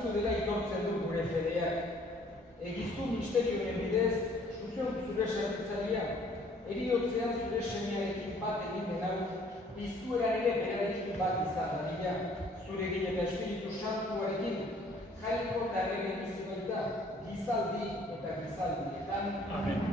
Kristo dela itortzen du gure fedeak. Egizu misterioen bidez, zure sartzailea, eriotzean zure semearekin bat egin den hau, piztueran ere berarekin bat izan dadila, zurekin eta Espiritu Santuarekin, jaiko eta errege bizibaita, gizaldi eta gizaldietan. Amen.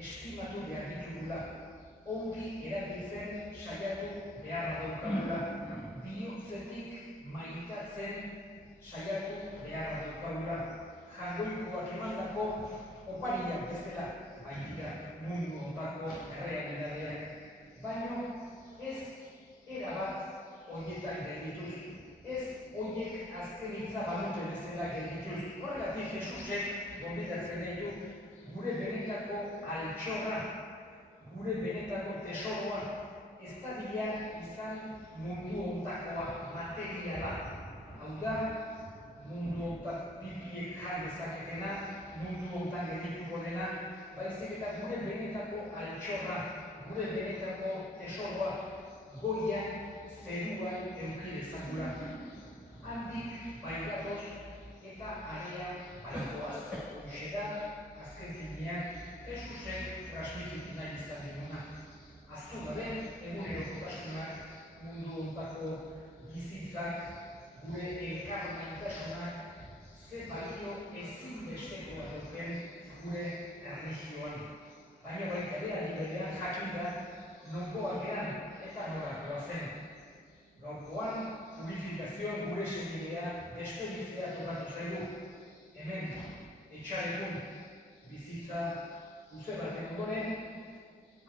Estimatu behar ditugula, ongi erabili altxorra, gure benetako tesoroa, ez da izan mundu ontakoa materiala. Hau da, mundu ontak pipiek jan dezaketena, mundu ontan gerituko dena, baizik eta gure benetako altxorra, gure benetako tesoroa, goian zeruan eduki dezakura. Handik baigatoz eta area baikoaz. Hoxe da, azken finean, Jesusek transmititu nahi izan duguna. Aztu gabe, egunerokotasunak, mundu ontako bizitzak, gure elkarmaitasunak, ze balio ezinbestekoa duten gure erlijioan. Baina baita ere, adiberean jakin da, nongoa geran eta norakoa zen. Gaurkoan, purifikazioan gure senidea despeditzea tokatu zaigu. Hemen, etxaregun, bizitza luze baten ondoren,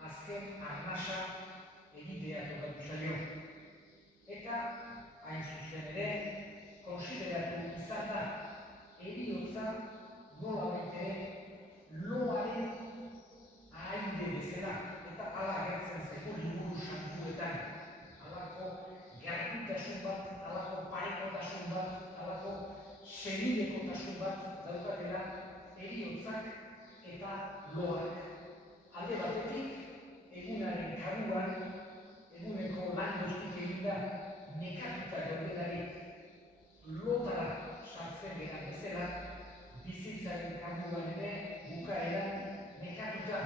azken arnasa egitea tokatu zaio. Eta, hain zuzen ere, konsideratu izan da, heriotza nola baitere loaren ahaide bezala, eta ala agertzen zaigu liburu santuetan. Halako gertutasun bat, halako parekotasun bat, halako senidekotasun bat daukatela heriotzak eta loak. Alde batetik, egunaren karuan, eguneko lan guztik eginda nekatuta gaudelarik lotara sartzen gara bezala, bizitzaren karuan ere bukaeran nekatuta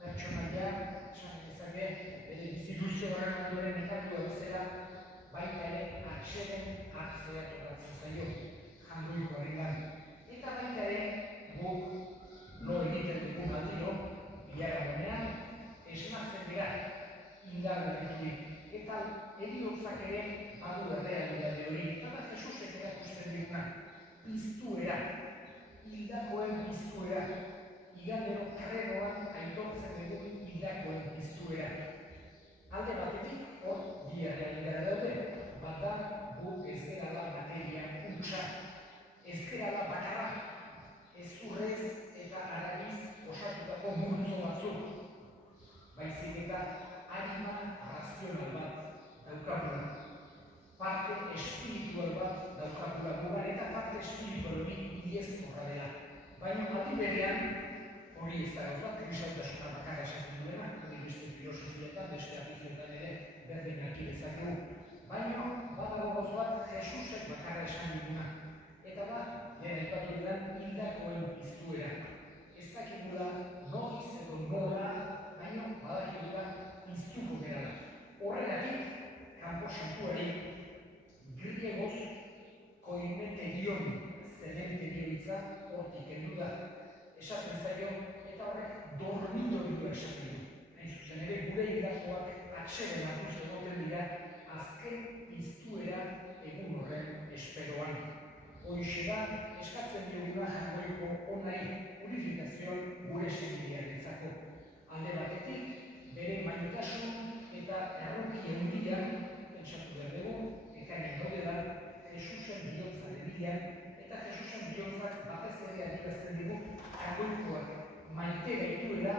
pertsonaia, esan dezake, bere bizituzio horren ondoren nekatua bezala, baita ere atseden hartzea tokatzen zaio, jangoiko horrengan. Eta baita ere, guk lo egiten dugu aldiro, biharagonean, esnatzen dira indar berriturik. Eta heriotzak ere badu errealitate hori. Eta Jesusek erakusten diguna, piztuera, hildakoen piztuera, igandero kredoan aitortzen dugun hildakoen piztuera. Alde batetik, hor, bi errealitate daude. Bata, guk ez gerala materian hutsa, ez gerala bakarra, ez urrez eta haragiz osatutako multzo batzuk. Baizik eta anima razional bat daukagula. Parte espiritual bat daukagula gugan eta parte espiritual hori iezkorra dela. Baina aldi berean, hori ez da gauzat, kristaltasuna bakarra esaten duena, hori beste filosofietan, beste apizietan ere berdin harki dezakegu. Baina, badago gauz bat, Jesusek bakarra esan diguna. Eta da, aipatu dudan, hildakoen piztuera. Ez dakigula noiz edo nola, baina badakigula piztuko gerala. Horregatik, kanpo santuari, griegoz, koimeterion, zementerioitza, hortik heldu da. Esaten zaio, eta horrek dormidorioa esaten du. Hain zuzen ere, gure hildakoak atseden hartuz egoten dira, azken piztuera egun horren esperoan. Hoxe da, eskatzen diguna jangoiko onari purifikazioan gure senidearentzako. Alde batetik, bere maitasun eta erroki handian, pentsatu behar dugu, ekainen gaude da, Jesusen bihotzaren bidean, eta Jesusen bihotzak batez ere adierazten digu, jangoikoak maite gaituela,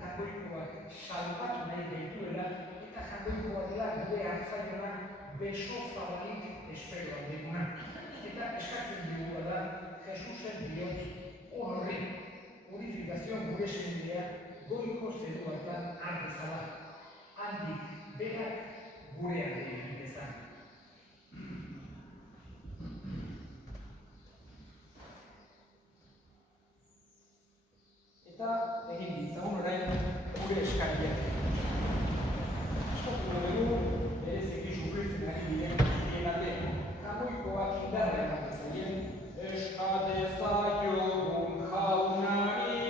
jangoikoak salbatu nahi gaituela, eta jangoikoak dela gure hartzaiona beso zabalik esperoan duguna. Eta eskatzen dugu da, Jesusen bihotz horri, purifikazioan gure senidea goiko zeruatan ardezala. Handik berak gurean egin dezan. Eta egin ditzagun orain gure eskariak. Eskatu dugu, bereziki sufritzen ari diren guztien alde, jangoikoak indarra ematen zaien, eska dezaiogun jaunari.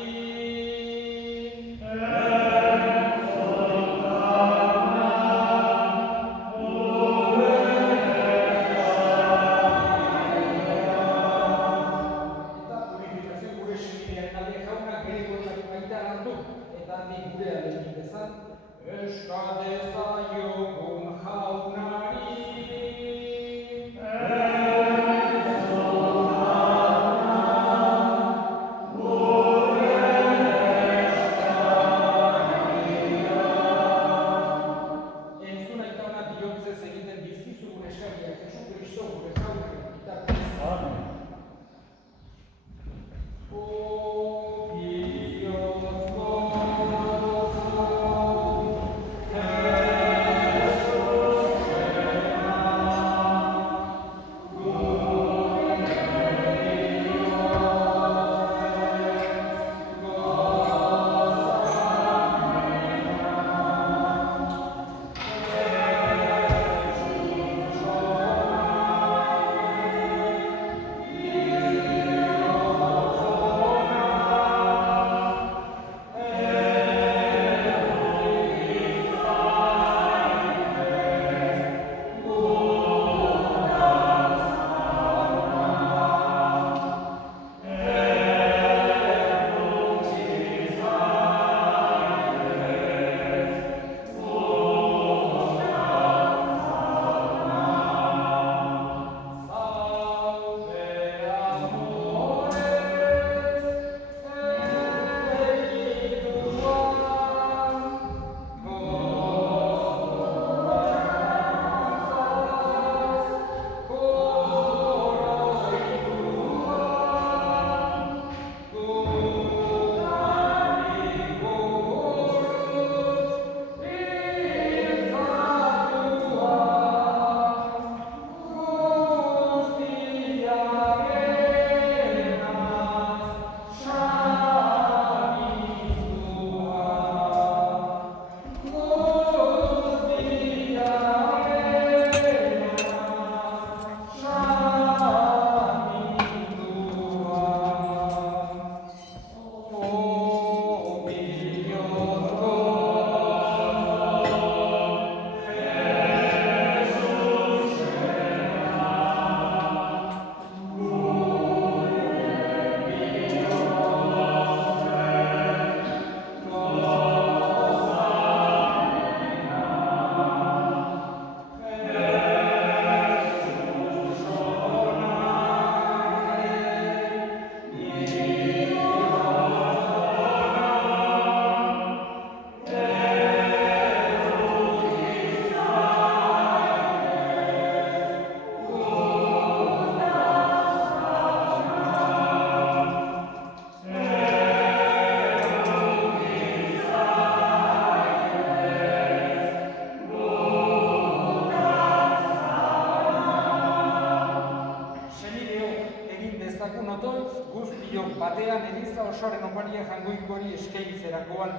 ondoitz guztiok batean Eliza osoaren oparia jangoikori eskaintzerakoan.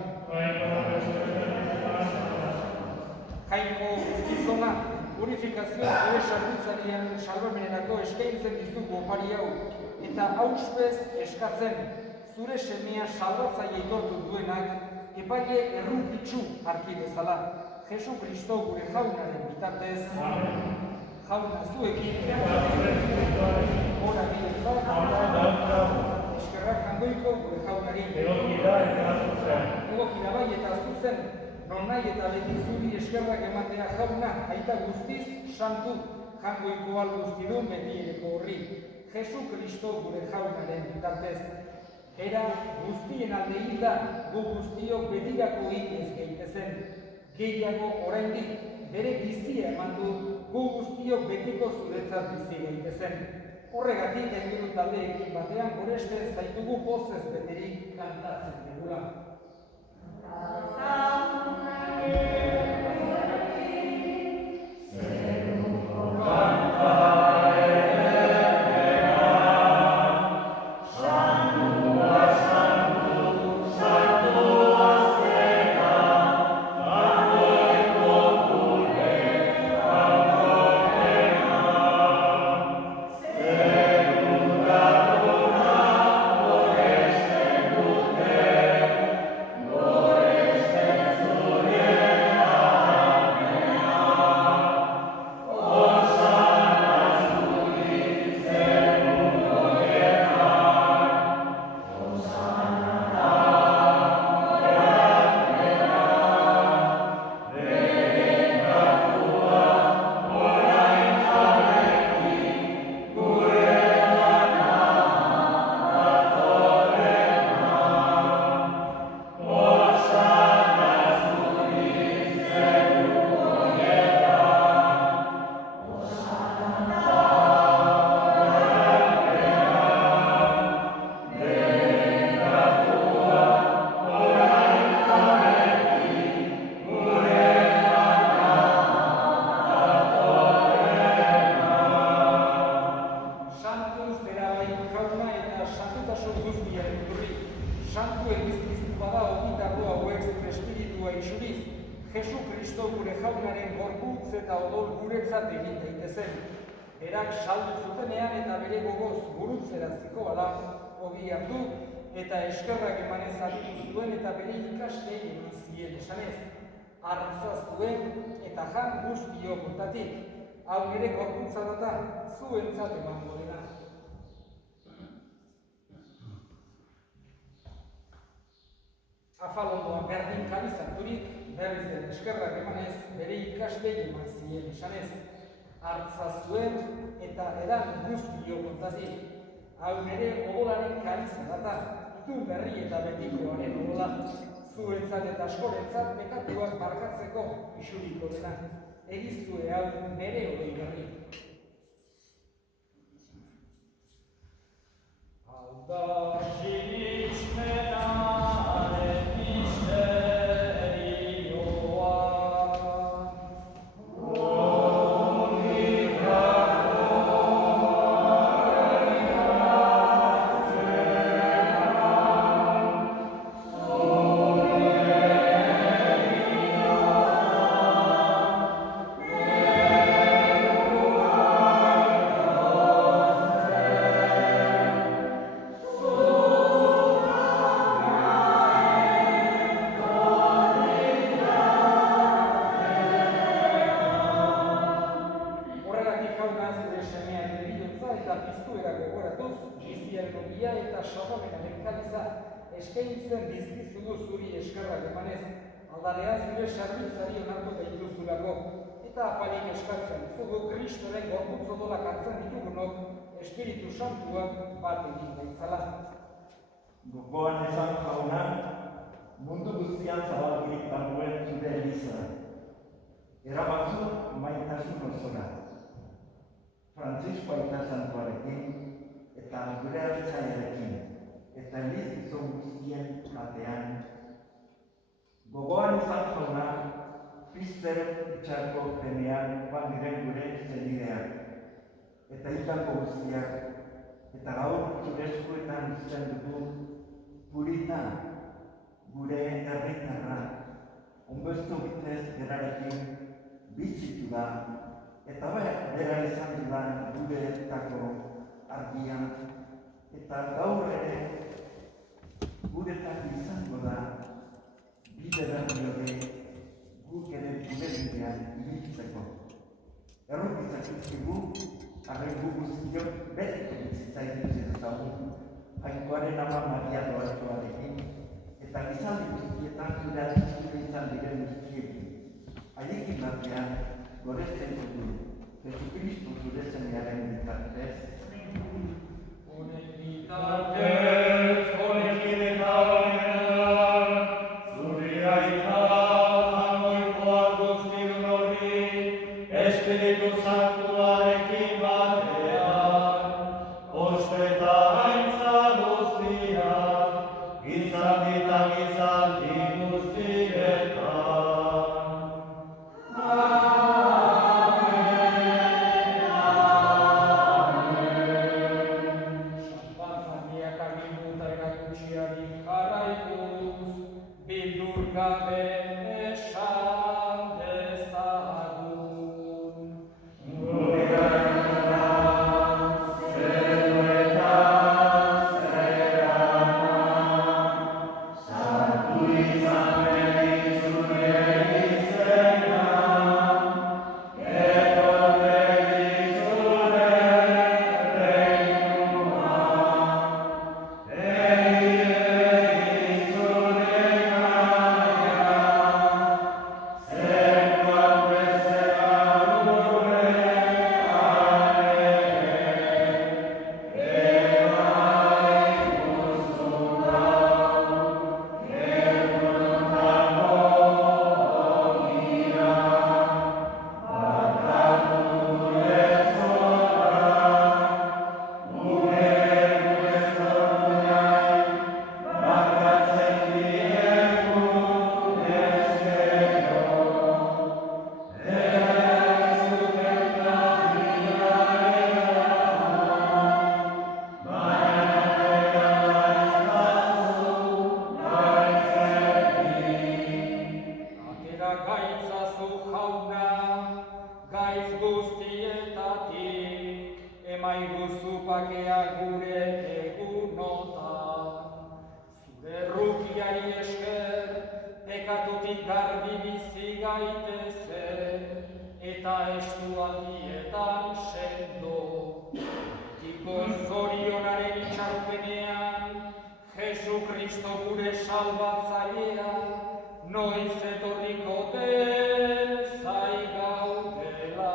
Jainko guztizona, purifikazioa zure sarbitzarian salbamenerako eskaintzen dizugu opari hau, eta hauspez eskatzen zure semea salbatzaile itortu duenak, epaile errukitsu harki bezala. Jesu Kristo gure jaunaren bitartez, jauna zuekin, ora bilatzat, eskerrak jangoiko gure jaunari. Egokira bai eta zuzen, non nahi eta beti zuri eskerrak ematea jauna, aita guztiz, santu, jangoiko guztidun beti ereko horri. Jesu Kristo gure jaunaren bitartez. Era guztien alde hilda, gu guztiok betirako inez gaitezen. Gehiago oraindik bere bizia eman du, gu guztiok betiko zuretzat bizi gaitezen. Horregatik gainburu taldeekin batean goresten zaitugu pozez beterik kantatzen dugula. Jesu Kristo gure jaunaren gorputz eta odol guretzat egin daitezen. Berak saldu zutenean eta bere gogoz gurutzera zikoala ogi hartu eta eskerrak emanez aditu zuen eta bere ikaskei eman zien esanez. Artza zuen eta jan guztiok hontatik. Hau nire gorputza data zuentzat emango dena. Afalondoa berdin kabizaturik, berriz den eskerrak emanez, bere ikaslei eman zien esanez. Artza zuen eta edan guztiok hontatik. Hau nire odolaren kariza data, itun berri eta betikoaren odola. Zuentzat eta askorentzat bekatuak barkatzeko isuriko dena. Egiztue hau nire odei berri. Hau da sinismenaren misterioa. Eskaintzen dizkizugu zuri eskerrak emanez, aldalean zure sarbitzari onartu gaituzulako, eta apalik eskatzen zugu Kristoren gorputz odolak hartzen ditugunok, Espiritu Santuak bat egin gaitzala. Gogoan esan jauna, mundu guztian zabaldurik dagoen zure Eliza. Erabatzu maitasun osora. Frantzisko Aita Santuarekin eta gure hartzaiarekin. Eta eliz gizon guztien batean. Gogoan izan jauna, pizter itxarko denean joan diren gure zenideak. Eta itxarko guztiak, Eta gaur zure eskuetan uzten dugu Purita, gure herritarra, onbestu bitez berarekin bizitu da, eta bera izan dudan gure etako argian, eta gaur ere guretak izango da bide berri hori guk ere gure bidean ibiltzeko. Errokitzak izkigu, arren gu guztiok betiko bizitza ibiltzen ezagun, Jainkoaren ama Maria doaituarekin, eta gizaldi guztietan zure atizkide izan diren guztiekin. Haiekin batean, goretzen dugu, Jesukristu zure semearen bitartez. Honek bitartez, honekin eta honetan, zure aita, jamoikoa guztiun horri, Espiritu Santuarekin batean, osteta haintza guztiak, gizaldi eta gizaldi guztietan. Jesucristo gure salbatzailea, noiz etorriko den zai gaudela.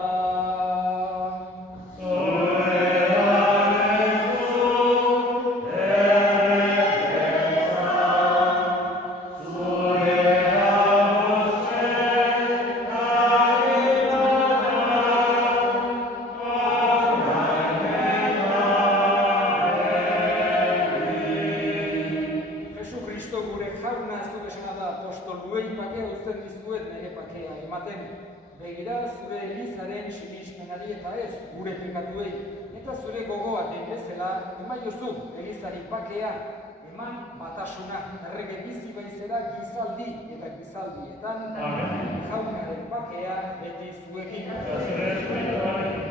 Begira zure Elizaren sinismenari eta ez gure pekatuei, eta zure gogoa den bezala emaiozu Elizari bakea, eman batasuna, errege bizi baizera gizaldi eta gizaldietan, jaunaren bakea beti zuekin. Amen.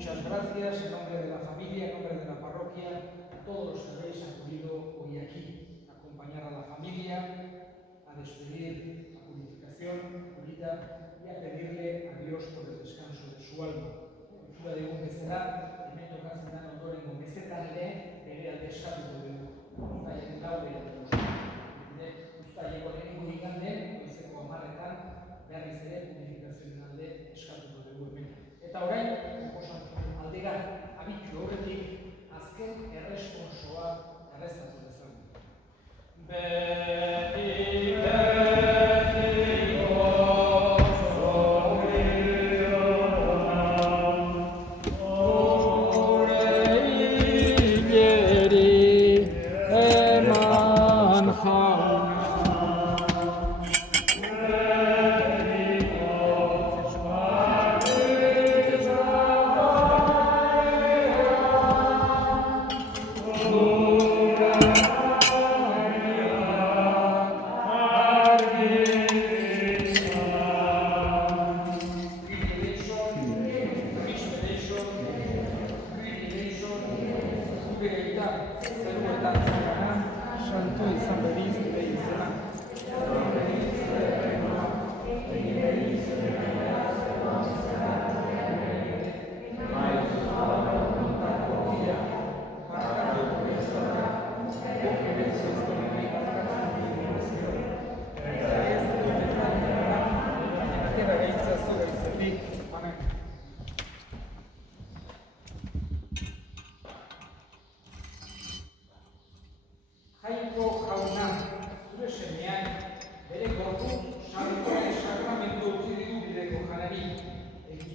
Muchas gracias en nombre de la familia, en nombre de la parroquia, a todos los que habéis acudido hoy aquí, a acompañar a la familia, a despedir la purificación, Julita, y a pedirle a Dios por el descanso de su alma. Kultura dugu bezala, hemen tokatzen den ondorengo mezetan ere, bere aldeskatuko dugu. Uztailaren laurean uztaileko lehenengo igandean, goizeko 10etan, berriz ere purifikazioen alde eskatuko dugu hemen. Eta orain, aldera abitu horretik, azken erresponsoa errezatu dezagun.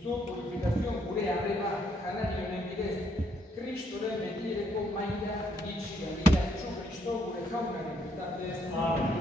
Guzu purifikazioan gure arreba janari honen bidez, Kristoren betireko maila gitxi dira, Jesu Kristo gure jaunaren bitartez.